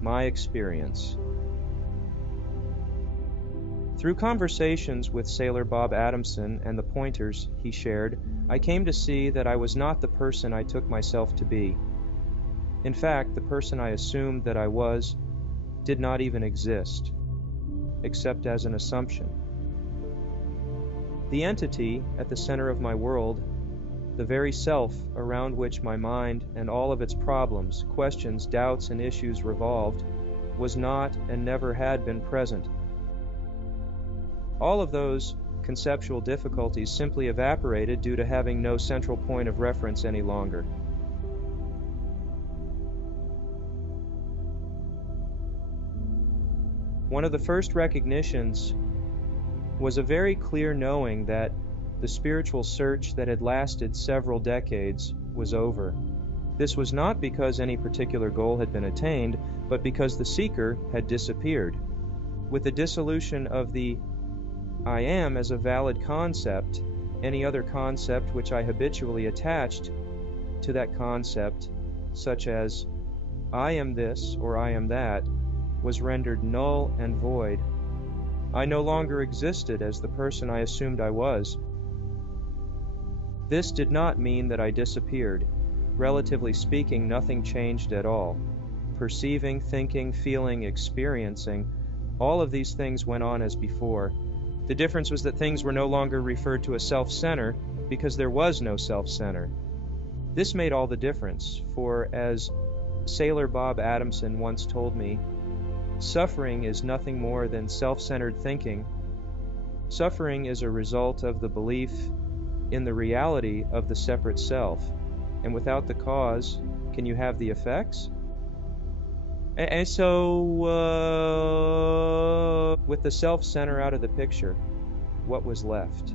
My experience. Through conversations with Sailor Bob Adamson and the pointers he shared, I came to see that I was not the person I took myself to be. In fact, the person I assumed that I was did not even exist, except as an assumption. The entity at the center of my world, the very self around which my mind and all of its problems, questions, doubts, and issues revolved, was not and never had been present. All of those conceptual difficulties simply evaporated due to having no central point of reference any longer. One of the first recognitions was a very clear knowing that the spiritual search that had lasted several decades was over. This was not because any particular goal had been attained, but because the seeker had disappeared. With the dissolution of the I am as a valid concept, any other concept which I habitually attached to that concept, such as I am this or I am that, was rendered null and void. I no longer existed as the person I assumed I was. This did not mean that I disappeared. Relatively speaking, nothing changed at all. Perceiving, thinking, feeling, experiencing, all of these things went on as before. The difference was that things were no longer referred to as self-center because there was no self-center. This made all the difference, for as Sailor Bob Adamson once told me, suffering is nothing more than self-centered thinking. Suffering is a result of the belief in the reality of the separate self, and without the cause, can you have the effects? And so, with the self-center out of the picture, what was left?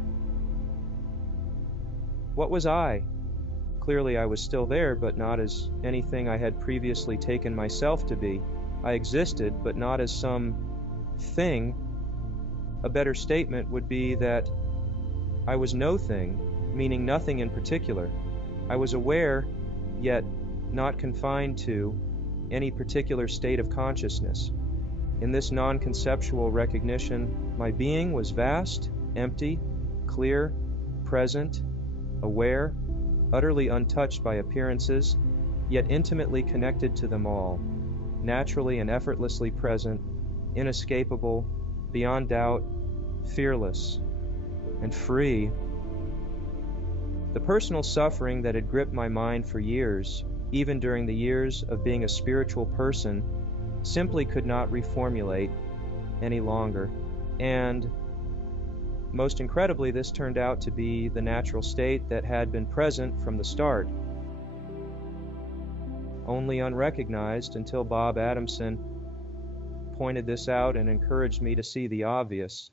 What was I? Clearly I was still there, but not as anything I had previously taken myself to be. I existed, but not as some thing. A better statement would be that I was no thing, meaning nothing in particular. I was aware, yet not confined to any particular state of consciousness. In this non-conceptual recognition, my being was vast, empty, clear, present, aware, utterly untouched by appearances, yet intimately connected to them all, naturally and effortlessly present, inescapable, beyond doubt, fearless, and free. The personal suffering that had gripped my mind for years, even during the years of being a spiritual person, simply could not reformulate any longer. And most incredibly, this turned out to be the natural state that had been present from the start, only unrecognized until Bob Adamson pointed this out and encouraged me to see the obvious.